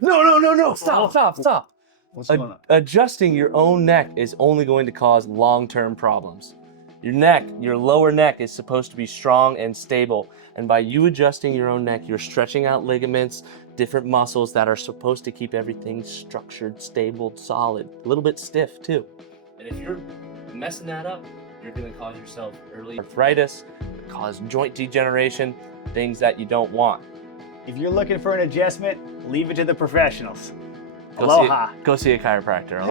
No, stop. What's going on? Adjusting your own neck is only going to cause long-term problems. Your neck, your lower neck is supposed to be strong and stable. And by you adjusting your own neck, you're stretching out ligaments, different muscles that are supposed to keep everything structured, stable, solid, a little bit stiff too. And if you're messing that up, you're gonna cause yourself early arthritis, cause joint degeneration, things that you don't want. If you're looking for an adjustment, leave it to the professionals. Aloha. Go see a chiropractor.